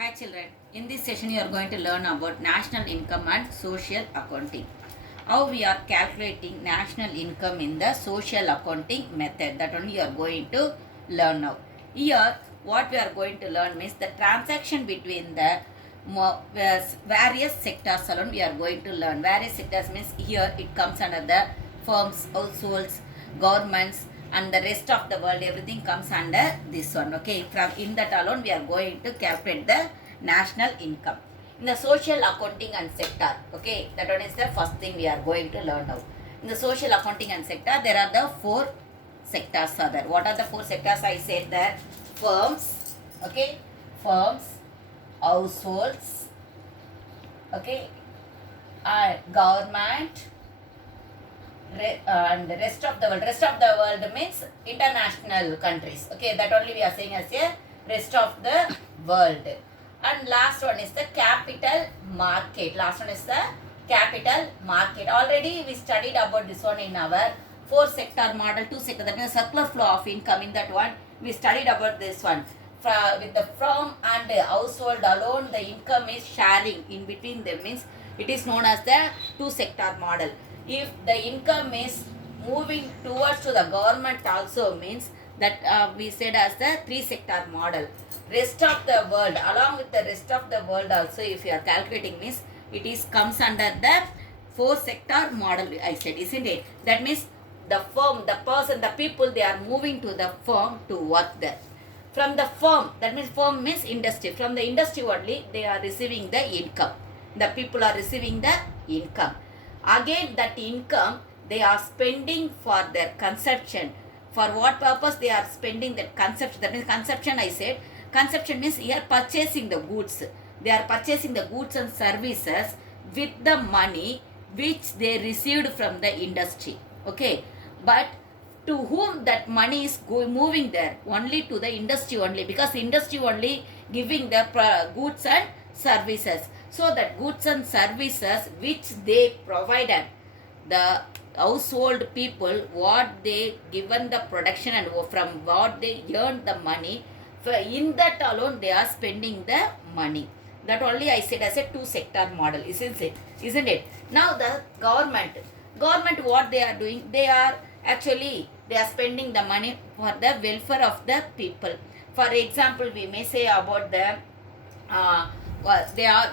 Hi children, in this session you are going to learn about national income and social accounting. How we are calculating national income in the social accounting method, that only you are going to learn now. Here what we are going to learn means the transaction between the various sectors alone we are going to learn. Various sectors means here it comes under the firms, households, governments and the rest of the world, everything comes under this one. Okay, from in that alone we are going to calculate the national income in the social accounting and sector. Okay, that one is the first thing we are going to learn now. In the social accounting and sector there are the four sectors are there. What are the four sectors? I said that firms, okay, firms, households, okay, government, and the rest of the world. Rest of the world means international countries. Okay, that only we are saying as a rest of the world. And last one is the capital market. Last one is the capital market. Already we studied about this one in our four sector model, two sector, that means circular flow of income. In that one we studied about this one. With the firm and the household alone, the income is sharing in between them, means it is known as the two sector model. If the income is moving towards to the government also, means that we said as the three sector model. Rest of the world, along with the rest of the world also, if you are calculating, means it is comes under the four sector model, I said, isn't it? That means the firm, the person, the people, they are moving to the firm to work there. From the firm, that means firm means industry. From the industry only they are receiving the income. The people are receiving the income. Again that income they are spending for their consumption. For what purpose they are spending that consumption? That means consumption, I said. Consumption means here purchasing the goods. They are purchasing the goods and services with the money which they received from the industry. Okay. But to whom that money is moving there? Only to the industry only, because industry only giving the goods and services. So that goods and services which they provided, the household people, what they given the production and from what they earned the money, in that alone they are spending the money. That only I said as a two sector model, isn't it? Now the government what they are doing, they are actually they are spending the money for the welfare of the people. For example, we may say about the they are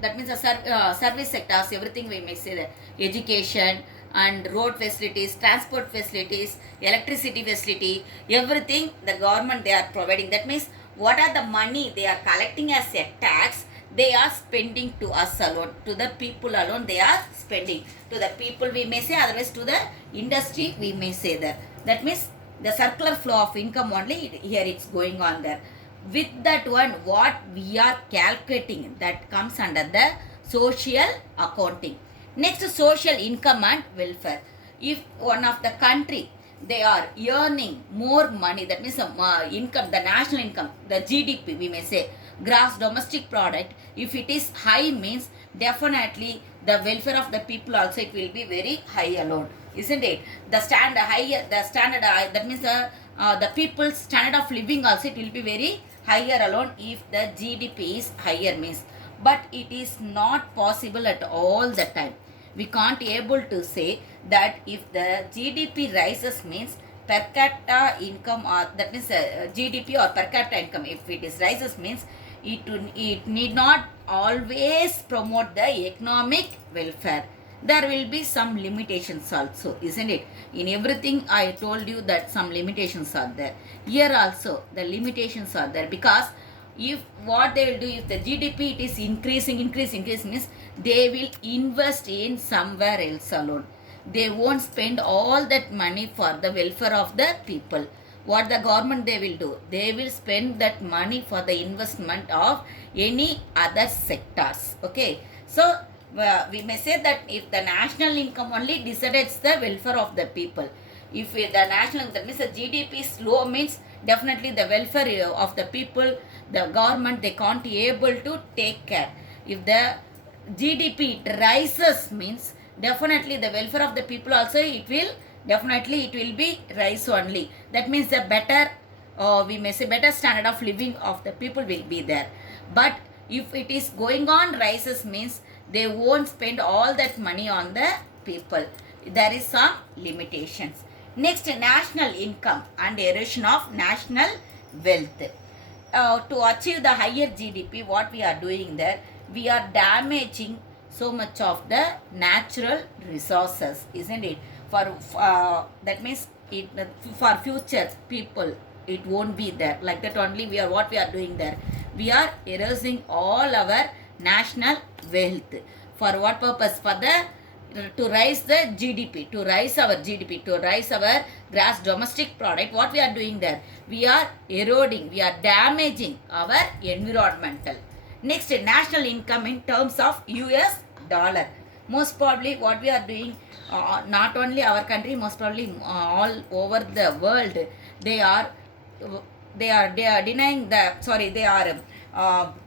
that means the service sectors, everything we may say that education and road facilities, transport facilities, electricity facility, everything the government they are providing. That means what are the money they are collecting as a tax, they are spending to us alone, to the people alone they are spending. To the people we may say, otherwise to the industry we may say that. That means the circular flow of income only here it's going on there. With that one, what we are calculating, that comes under the social accounting. Next, social income and welfare. If one of the country they are earning more money, that means income, the national income, the GDP we may say, gross domestic product, if it is high, means definitely the welfare of the people also it will be very high alone, isn't it? The standard higher, the standard that means the people's standard of living also it will be very higher alone if the GDP is higher, means. But it is not possible at all the time. We can't able to say that if the GDP rises, means per capita income, or that means GDP or per capita income, if it is rises, means it need not always promote the economic welfare. There will be some limitations also, isn't it? In everything I told you that some limitations are there. Here also the limitations are there, because if what they will do, if the GDP it is increasing means they will invest in somewhere else alone. They won't spend all that money for the welfare of the people. What the government they will do, they will spend that money for the investment of any other sectors. Okay, so we may say that if the national income only decides the welfare of the people. If the national, that means the GDP is low, means definitely the welfare of the people, the government they can't able to take care. If the GDP rises, means definitely the welfare of the people also it will definitely it will be rise only. That means the better we may say better standard of living of the people will be there. But If it is going on rises means they won't spend all that money on the people. There is some limitations. Next, national income and erosion of national wealth. To achieve the higher GDP, what we are doing there, we are damaging so much of the natural resources, isn't it? For that means it for future people it won't be there. Like that only we are what we are doing there. We are erasing all our national wealth. For what purpose? For the to rise the GDP, to rise our GDP, to rise our gross domestic product. What we are doing there? We are eroding, we are damaging our environmental. Next, national income in terms of US dollar. Most probably what we are doing, not only our country, most probably all over the world, they are denying the, sorry, they are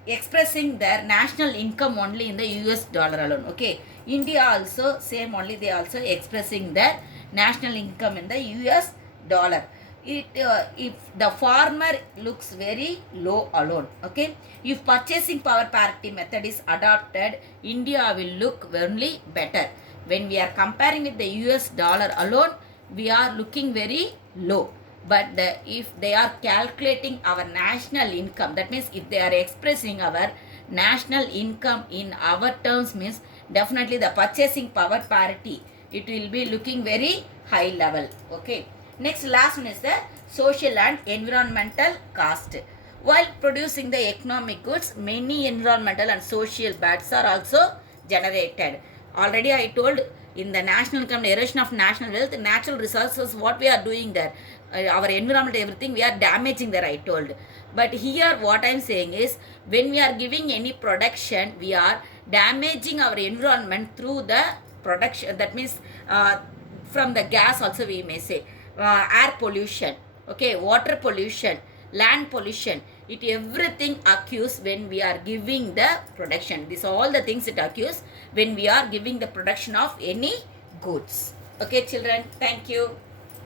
expressing their national income only in the US dollar alone. Okay, India also same only, they also expressing their national income in the US dollar. If the farmer looks very low alone, okay, if purchasing power parity method is adopted, India will look only better. When we are comparing with the US dollar alone, we are looking very low. But if they are calculating our national income, that means if they are expressing our national income in our terms, means definitely the purchasing power parity, it will be looking very high level. Okay, next, last one is the social and environmental cost. While producing the economic goods, many environmental and social bads are also generated. Already I told, in the national income, erosion of national wealth, natural resources, what we are doing there, our environment, everything, we are damaging there, I told. But here what I am saying is, when we are giving any production, we are damaging our environment through the production. That means from the gas also we may say, air pollution, okay, water pollution, land pollution, it everything occurs when we are giving the production. These are all the things it occurs when we are giving the production of any goods. Okay children, thank you.